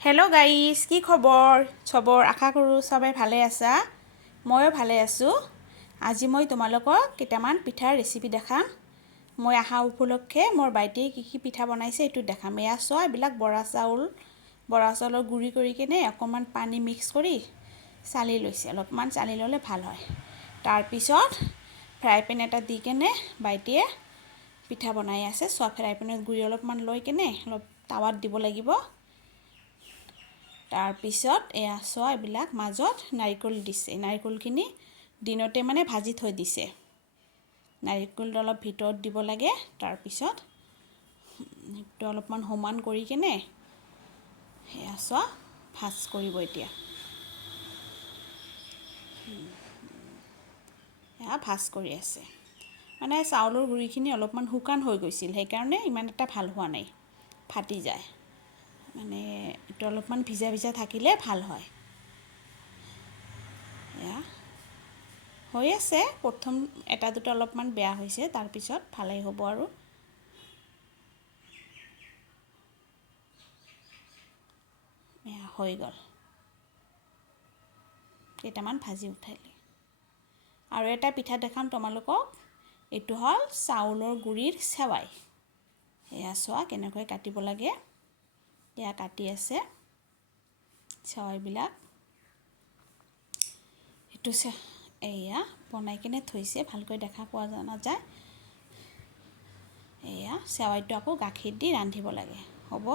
Hello' guys, কি খবৰ? চবৰ আশা কৰোঁ চবে ভালে আছা। ময়ো ভালে আছোঁ। আজি মই তোমালোকক কেইটামান পিঠাৰ ৰেচিপি দেখাম। মই অহা উপলক্ষে মোৰ বাইদেৱে কি পিঠা বনাইছে এইটো দেখাম। এয়া চোৱা, এইবিলাক বৰা চাউলৰ গুড়ি কৰি কিনে অকণমান পানী মিক্স কৰি চালি লৈছে। অলপমান চালি ল'লে ভাল হয়। তাৰপিছত ফ্ৰাই পেন এটা দি কেনে বাইদেৱে পিঠা বনাই আছে। চোৱা, ফ্ৰাই পেনত গুড়ি অলপমান লৈ কেনে অলপ টাৱাত দিব লাগিব। তাৰপিছত এয়া চোৱা, এইবিলাক মাজত নাৰিকল দিছে। নাৰিকলখিনি দিনতে ভাজি থৈ দিছে। নাৰিকলটো অলপ ভিতৰত দিব লাগে। তাৰপিছত সেইটো অলপমান সমান কৰি কেনে এয়া চোৱা, ভাজ কৰিব এতিয়া। এয়া ভাজ কৰি আছে। চাউলৰ গুড়িখিনি অলপমান শুকান হৈ গৈছিল, সেইকাৰণে ইমান এটা ভাল হোৱা নাই, ফাটি যায়। এইটো অলপমান ভিজা ভিজা থাকিলে ভাল হয়। এয়া হৈ আছে। প্ৰথম এটা দুটা অলপমান বেয়া হৈছে, তাৰপিছত ভালেই হ'ব আৰু। এয়া হৈ গ'ল। কেইটামান ভাজি উঠাইলে। আৰু এটা পিঠা দেখাম তোমালোকক। এইটো হ'ল চাউলৰ গুড়িৰ চেৱাই। এয়া চোৱা, কেনেকৈ কাটিব লাগে। এয়া কাটি আছে চেৱাইবিলাক। এইটো এয়া বনাই কিনে থৈছে, ভালকৈ দেখা পোৱা নাযায়। এয়া চেৱাইটো আকৌ গাখীৰ দি ৰান্ধিব লাগে। হ'ব।